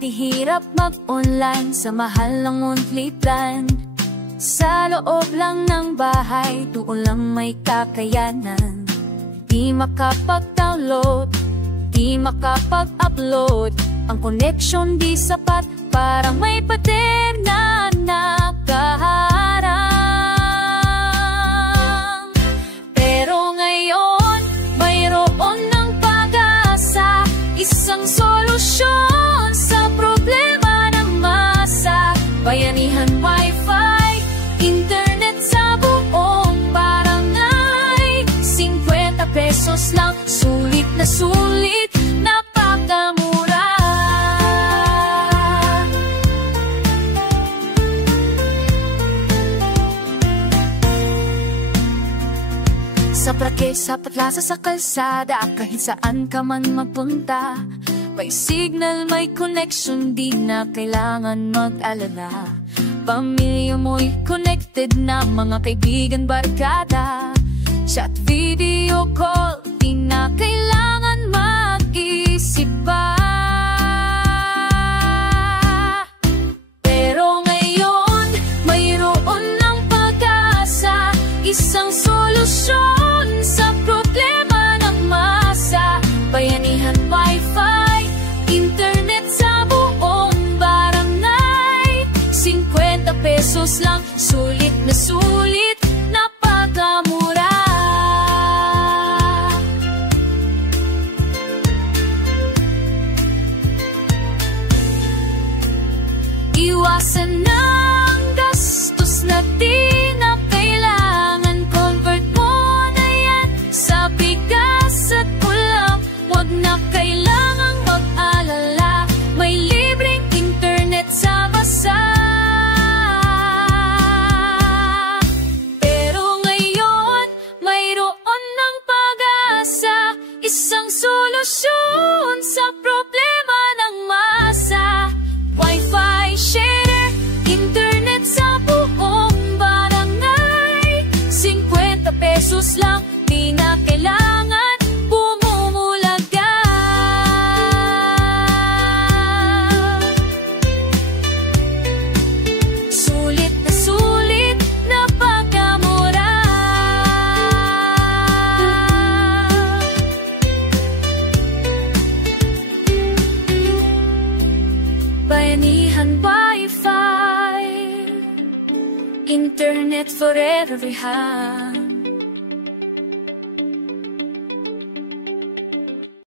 Dati hirap mag-online sa mahal ng monthly plan. Sa loob lang ng bahay, doon lang may kakayanan. Di makapag-download, di makapag-upload. Ang connection di sapat, parang may pader na nakaharang. Pero ngayon, mayroon ng pag-asa, isang solusyon sa problema ng masa. Bayanihan Wi-Fi, internet sa buong barangay. 50 pesos lang, sulit na sulit, napakamura. Sa parke, sa plaza, sa kalsada, kahit saan ka man magpunta, may signal, may connection, di na kailangan mag-alala. Pamilya mo'y connected na, mga kaibigan, barkada. Chat, video call, di na kailangan mag-isip pa. Pero ngayon, mayroon ng pag-asa, isang solusyon sa problema ng masa. Bayanihan Wi-Fi, internet sa buong barangay. 50 pesos lang, sulit na sulit, napakamura. Iwasan ng gastos na di na kailangan. Convert mo na yan sa bigas at ulam. Huwag na kailangang mag-alala, may libreng internet sa basa. Pero ngayon, mayroon ng pag-asa, isang solusyon sa problema ng masa. Wi-Fi share, internet sa buong barangay. 50 pesos lang, di na kailangan bumumulaga. Sulit na sulit, napakamura. Bayanihan Wi-Fi, internet for every hand.